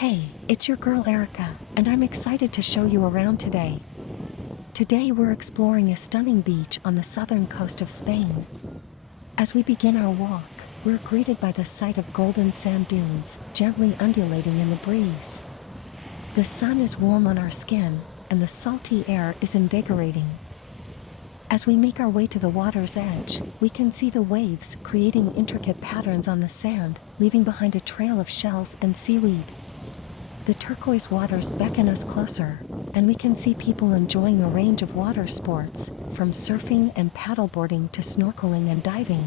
Hey, it's your girl Erica, and I'm excited to show you around today. Today we're exploring a stunning beach on the southern coast of Spain. As we begin our walk, we're greeted by the sight of golden sand dunes, gently undulating in the breeze. The sun is warm on our skin, and the salty air is invigorating. As we make our way to the water's edge, we can see the waves creating intricate patterns on the sand, leaving behind a trail of shells and seaweed. The turquoise waters beckon us closer, and we can see people enjoying a range of water sports, from surfing and paddleboarding to snorkeling and diving.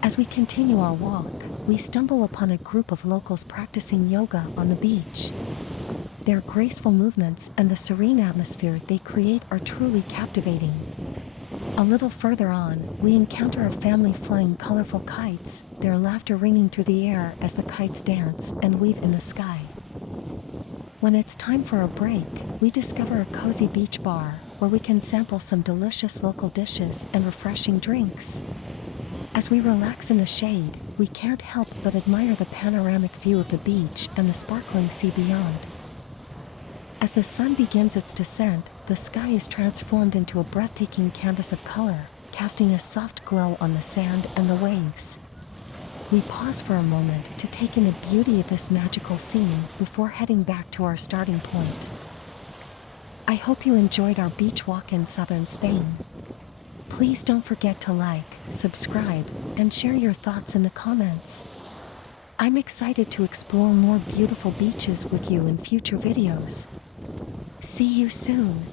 As we continue our walk, we stumble upon a group of locals practicing yoga on the beach. Their graceful movements and the serene atmosphere they create are truly captivating. A little further on, we encounter a family flying colorful kites, their laughter ringing through the air as the kites dance and weave in the sky. When it's time for a break, we discover a cozy beach bar, where we can sample some delicious local dishes and refreshing drinks. As we relax in the shade, we can't help but admire the panoramic view of the beach and the sparkling sea beyond. As the sun begins its descent, the sky is transformed into a breathtaking canvas of color, casting a soft glow on the sand and the waves. We pause for a moment to take in the beauty of this magical scene before heading back to our starting point. I hope you enjoyed our beach walk in southern Spain. Please don't forget to like, subscribe, and share your thoughts in the comments. I'm excited to explore more beautiful beaches with you in future videos. See you soon.